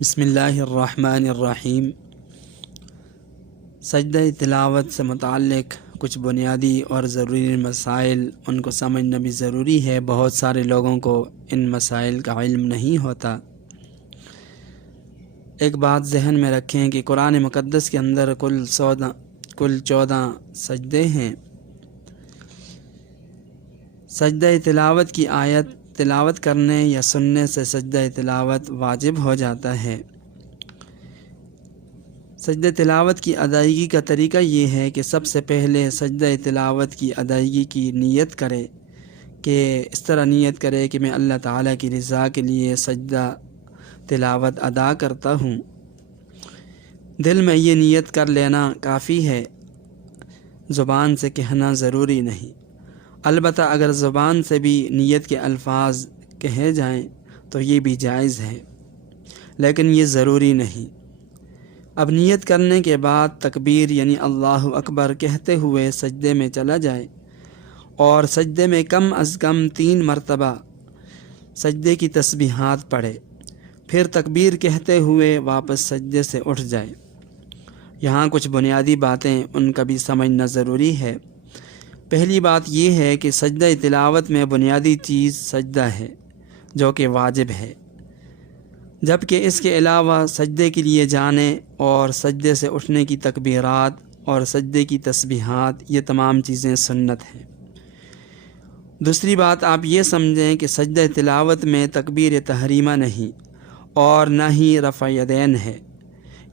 بسم اللہ الرحمن الرحیم۔ سجدہ تلاوت سے متعلق کچھ بنیادی اور ضروری مسائل ان کو سمجھنا بھی ضروری ہے۔ بہت سارے لوگوں کو ان مسائل کا علم نہیں ہوتا۔ ایک بات ذہن میں رکھیں کہ قرآن مقدس کے اندر کل 14 سجدے ہیں۔ سجدہ تلاوت کی آیت تلاوت کرنے یا سننے سے سجدہ تلاوت واجب ہو جاتا ہے۔ سجدہ تلاوت کی ادائیگی کا طریقہ یہ ہے کہ سب سے پہلے سجدہ تلاوت کی ادائیگی کی نیت کرے، کہ اس طرح نیت کرے کہ میں اللہ تعالیٰ کی رضا کے لیے سجدہ تلاوت ادا کرتا ہوں۔ دل میں یہ نیت کر لینا کافی ہے، زبان سے کہنا ضروری نہیں۔ البتہ اگر زبان سے بھی نیت کے الفاظ کہے جائیں تو یہ بھی جائز ہے، لیکن یہ ضروری نہیں۔ اب نیت کرنے کے بعد تکبیر یعنی اللہ اکبر کہتے ہوئے سجدے میں چلا جائے اور سجدے میں کم از کم 3 مرتبہ سجدے کی تسبیحات پڑھے، پھر تکبیر کہتے ہوئے واپس سجدے سے اٹھ جائے۔ یہاں کچھ بنیادی باتیں ان کا بھی سمجھنا ضروری ہے۔ پہلی بات یہ ہے کہ سجدہ تلاوت میں بنیادی چیز سجدہ ہے، جو کہ واجب ہے، جبکہ اس کے علاوہ سجدے کے لیے جانے اور سجدے سے اٹھنے کی تکبیرات اور سجدے کی تسبیحات یہ تمام چیزیں سنت ہیں۔ دوسری بات آپ یہ سمجھیں کہ سجدہ تلاوت میں تکبیر تحریمہ نہیں اور نہ ہی رفع یدین ہے،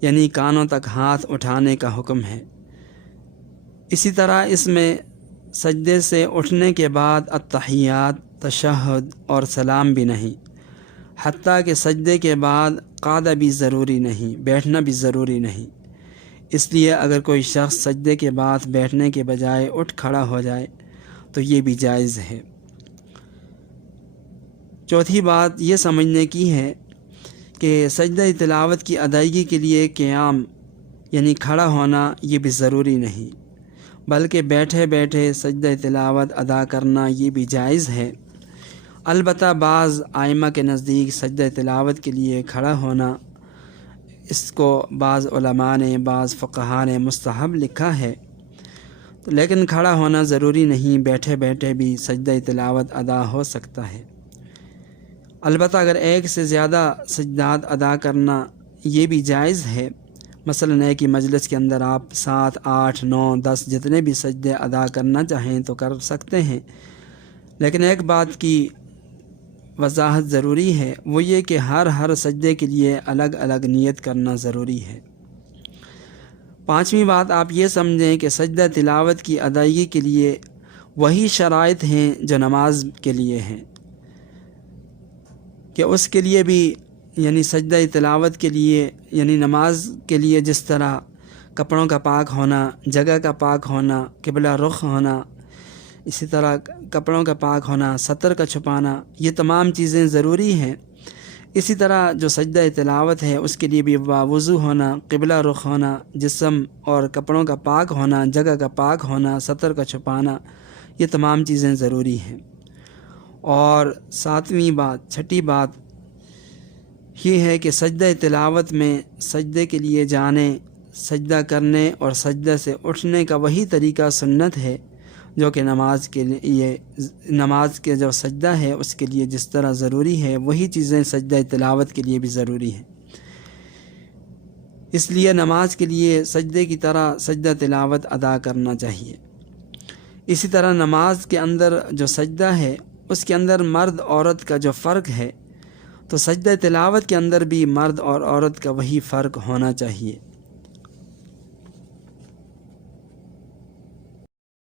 یعنی کانوں تک ہاتھ اٹھانے کا حکم ہے۔ اسی طرح اس میں سجدے سے اٹھنے کے بعد التحیات، تشہد اور سلام بھی نہیں، حتیٰ کہ سجدے کے بعد قعدہ بھی ضروری نہیں، بیٹھنا بھی ضروری نہیں۔ اس لیے اگر کوئی شخص سجدے کے بعد بیٹھنے کے بجائے اٹھ کھڑا ہو جائے تو یہ بھی جائز ہے۔ چوتھی بات یہ سمجھنے کی ہے کہ سجدہ تلاوت کی ادائیگی کے لیے قیام یعنی کھڑا ہونا یہ بھی ضروری نہیں، بلکہ بیٹھے بیٹھے سجدہ تلاوت ادا کرنا یہ بھی جائز ہے۔ البتہ بعض ائمہ کے نزدیک سجدہ تلاوت کے لیے کھڑا ہونا، اس کو بعض علماء نے، بعض فقہاء نے مستحب لکھا ہے، لیکن کھڑا ہونا ضروری نہیں، بیٹھے بیٹھے بھی سجدہ تلاوت ادا ہو سکتا ہے۔ البتہ اگر ایک سے زیادہ سجدات ادا کرنا یہ بھی جائز ہے، مثلاً ایک ہی مجلس کے اندر آپ 7، 8، 9، 10 جتنے بھی سجدے ادا کرنا چاہیں تو کر سکتے ہیں، لیکن ایک بات کی وضاحت ضروری ہے، وہ یہ کہ ہر سجدے کے لیے الگ الگ نیت کرنا ضروری ہے۔ پانچویں بات آپ یہ سمجھیں کہ سجدہ تلاوت کی ادائیگی کے لیے وہی شرائط ہیں جو نماز کے لیے ہیں، کہ اس کے لیے بھی یعنی سجدہ تلاوت کے لیے یعنی نماز کے لیے جس طرح کپڑوں کا پاک ہونا، جگہ کا پاک ہونا، قبلہ رخ ہونا، اسی طرح کپڑوں کا پاک ہونا، سطر کا چھپانا، یہ تمام چیزیں ضروری ہیں۔ اسی طرح جو سجدہ تلاوت ہے اس کے لیے بھی باوضو ہونا، قبلہ رخ ہونا، جسم اور کپڑوں کا پاک ہونا، جگہ کا پاک ہونا، سطر کا چھپانا، یہ تمام چیزیں ضروری ہیں۔ اور چھٹی بات یہ ہے کہ سجدہ تلاوت میں سجدے کے لیے جانے، سجدہ کرنے اور سجدہ سے اٹھنے کا وہی طریقہ سنت ہے جو کہ نماز کے جو سجدہ ہے اس کے لیے جس طرح ضروری ہے، وہی چیزیں سجدہ تلاوت کے لیے بھی ضروری ہیں۔ اس لیے نماز کے لیے سجدے کی طرح سجدہ تلاوت ادا کرنا چاہیے۔ اسی طرح نماز کے اندر جو سجدہ ہے اس کے اندر مرد عورت کا جو فرق ہے، تو سجدہ تلاوت کے اندر بھی مرد اور عورت کا وہی فرق ہونا چاہیے۔